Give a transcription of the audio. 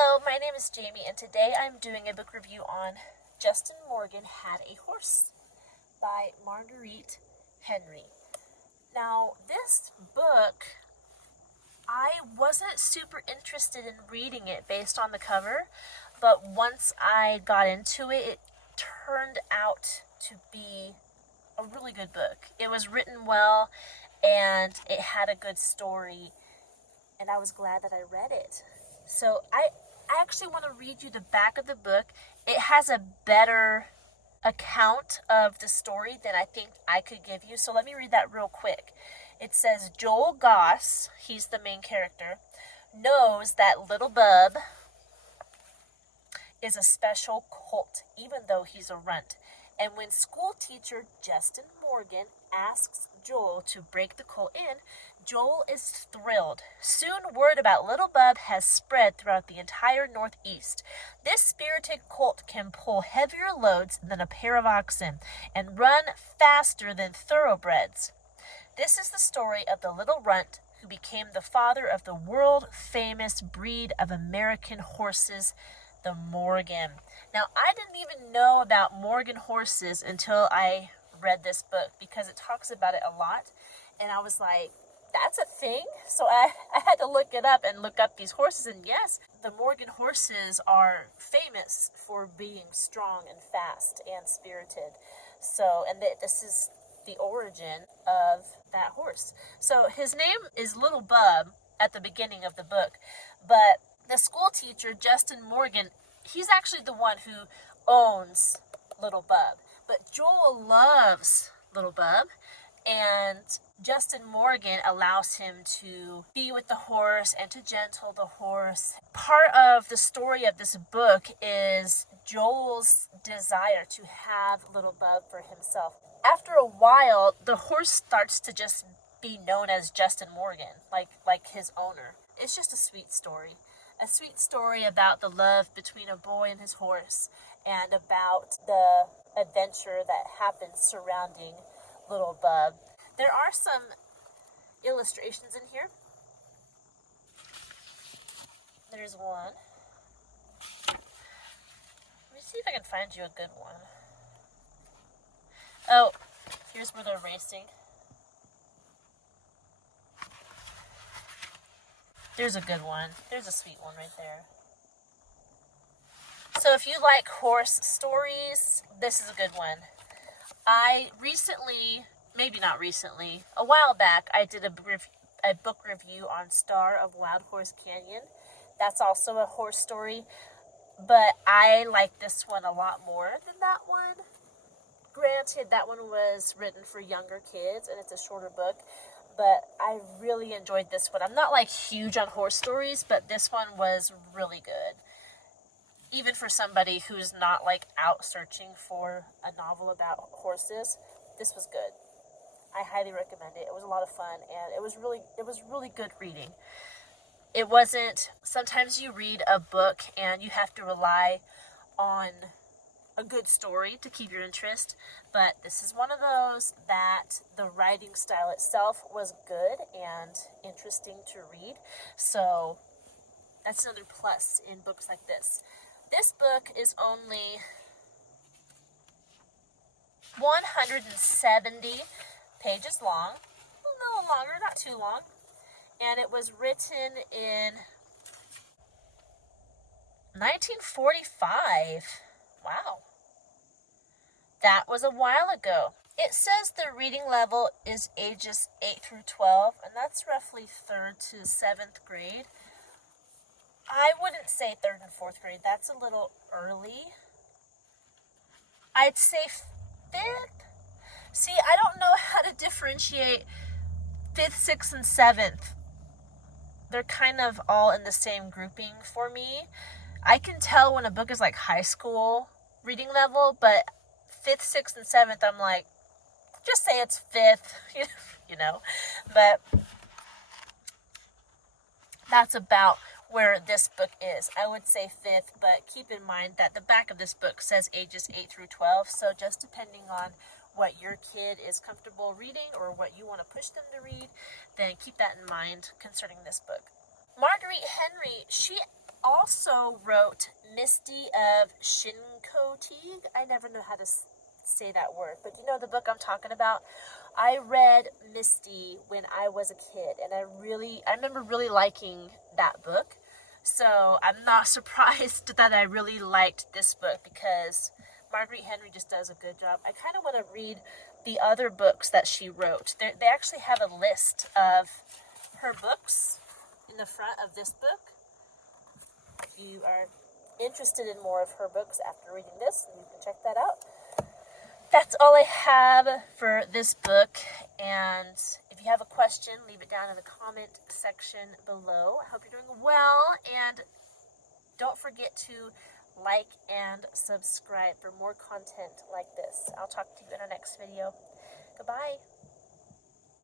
Hello, my name is Jamie, and today I'm doing a book review on Justin Morgan Had a Horse by Marguerite Henry. Now, this book, I wasn't super interested in reading it based on the cover, but once I got into it, it turned out to be a really good book. It was written well, and it had a good story, and I was glad that I read it. So I actually want to read you the back of the book. It has a better account of the story than I think I could give you. So let me read that real quick. It says, Joel Goss, he's the main character, knows that little bub is a special colt, even though he's a runt. And when school teacher Justin Morgan asks Joel to break the colt in, Joel is thrilled. Soon word about Little Bub has spread throughout the entire Northeast. This spirited colt can pull heavier loads than a pair of oxen and run faster than thoroughbreds. This is the story of the little runt who became the father of the world-famous breed of American horses, the Morgan. Now, I didn't even know about Morgan horses until I read this book because it talks about it a lot, and I was like, that's a thing? So I had to look it up and look up these horses, and yes, the Morgan horses are famous for being strong and fast and spirited. So, and this is the origin of that horse. So his name is Little Bub at the beginning of the book, but the school teacher, Justin Morgan, he's actually the one who owns Little Bub. But Joel loves Little Bub, and Justin Morgan allows him to be with the horse and to gentle the horse. Part of the story of this book is Joel's desire to have Little Bub for himself. After a while, the horse starts to just be known as Justin Morgan, like his owner. It's just a sweet story. A sweet story about the love between a boy and his horse, and about the adventure that happens surrounding Little Bub. There are some illustrations in here. There's one. Let me see if I can find you a good one. Oh, here's where they're racing. There's a good one. There's a sweet one right there. So if you like horse stories, this is a good one. I recently, maybe not recently, a while back, I did a book review on Star of Wild Horse Canyon. That's also a horse story, but I like this one a lot more than that one. Granted, that one was written for younger kids, and it's a shorter book, but I really enjoyed this one. I'm not like huge on horse stories, but this one was really good. Even for somebody who's not like out searching for a novel about horses, this was good. I highly recommend it. It was a lot of fun, and it was really good reading. It wasn't, sometimes you read a book and you have to rely on a good story to keep your interest, but this is one of those that the writing style itself was good and interesting to read. So that's another plus in books like this. This book is only 170 pages long, a little longer, not too long, and it was written in 1945. Wow. That was a while ago. It says the reading level is ages 8 through 12, and that's roughly 3rd to 7th grade. I wouldn't say 3rd and 4th grade. That's a little early. I'd say 5th. See, I don't know how to differentiate 5th, 6th, and 7th. They're kind of all in the same grouping for me. I can tell when a book is like high school reading level, but 5th, 6th, and 7th, I'm like, just say it's 5th, you know. But that's about where this book is. I would say 5th, but keep in mind that the back of this book says ages 8 through 12, so just depending on what your kid is comfortable reading or what you want to push them to read, then keep that in mind concerning this book. Marguerite Henry, she also wrote Misty of Shinkotig. I never know how to say that word, but you know the book I'm talking about? I read Misty when I was a kid, and I remember really liking that book. So I'm not surprised that I really liked this book because Marguerite Henry just does a good job. I kind of want to read the other books that she wrote. They actually have a list of her books in the front of this book. If you are interested in more of her books after reading this, you can check that out. That's all I have for this book, and if you have a question, leave it down in the comment section below. I hope you're doing well, and don't forget to like and subscribe for more content like this. I'll talk to you in our next video. Goodbye.